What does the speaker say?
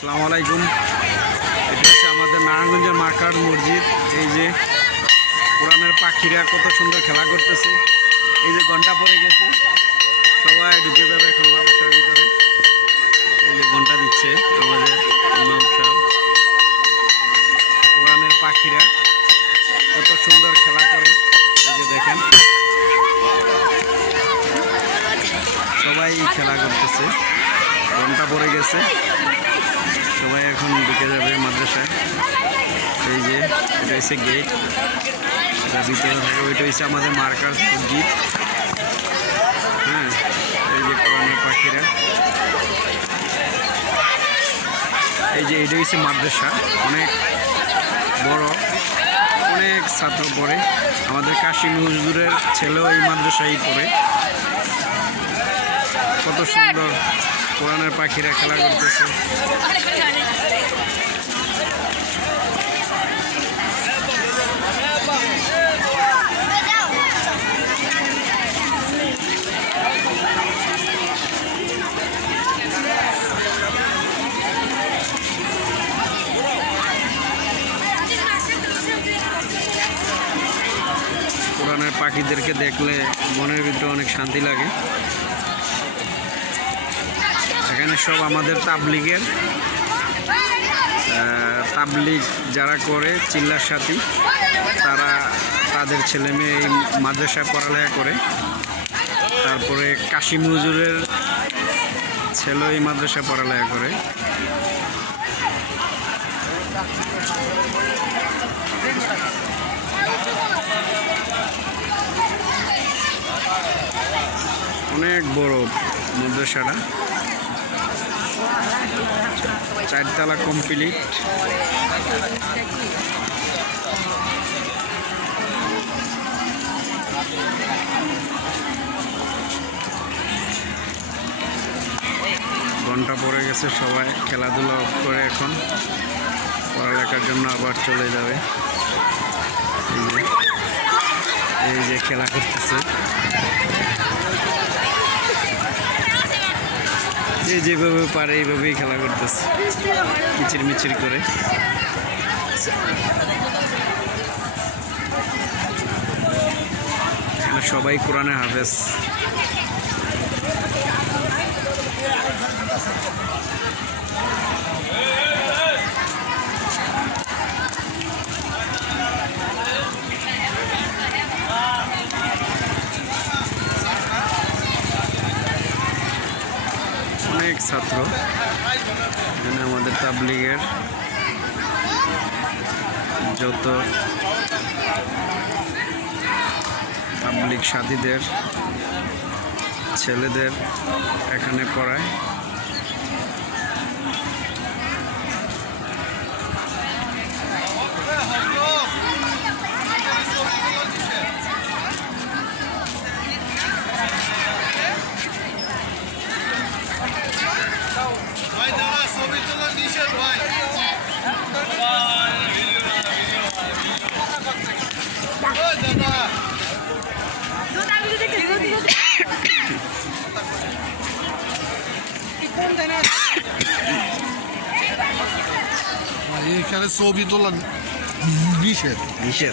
আসসালামু আলাইকুম। এটা হচ্ছে আমাদের নারায়ণগঞ্জের মার্কার মসজিদ। এই যে কোরআনের পাখিরা কত সুন্দর খেলা করতেছে। এই যে ঘণ্টা পরে গেছে। সবাই ঢুকে যাবে এখন মাদ্রাসার ভিতরে। এই যে ঘণ্টা দিচ্ছে আমাদের ইমাম সাহেব। কোরআনের পাখিরা কত সুন্দর খেলা করে। এই যে দেখেন। সবাই খেলা করতেছে। ঘণ্টা পরে গেছে। সবাই এখন ঢুকে যাবে মাদ্রাসায়। এই যে, এটা হচ্ছে গেট এটা ভিতরে ওইটা হচ্ছে আমাদের মার্কার মসজিদ। হ্যাঁ এই যে কোরআনের পাখিরা। এই যে, এটা হচ্ছে মাদ্রাসা। অনেক বড়, অনেক ছাত্র পড়ে। আমাদের কাশিম হুজুরের ছেলেও এই মাদ্রাসায় পড়ে। কত সুন্দর কোরআনের পাখিরা খেলা করতেছে। পাখিদেরকে দেখলে মনের ভিতরে অনেক শান্তি লাগে। সব আমাদের তাবলিগের তাবলিগ যারা করে চিল্লার সাথী, তারা তাদের ছেলে মেয়ে এই মাদ্রাসায় পড়ালেখা করে। তারপরে কাশিম হুজুরের ছেলে এই মাদ্রাসায় পড়ালেখা করে। অনেক বড় মাদ্রাসাটা। চারতলা কমপ্লিট ঘণ্টা পড়ে গেছে সবাই খেলাধুলা off করে এখন। পড়ালেখার জন্য আবার চলে যাবে। এই যে খেলা করতেছে। যে যেভাবে পারে এইভাবেই খেলা করতেছে। কিচির মিচির করে সবাই কোরআনে হাফেজ অনেক ছাত্র। এখানে আমাদের তাবলিগের যত তাবলিগ সাথীদের ছেলেদের এখানে পড়ায়। এখানে ছবি তোলা নিষেধ নিষেধ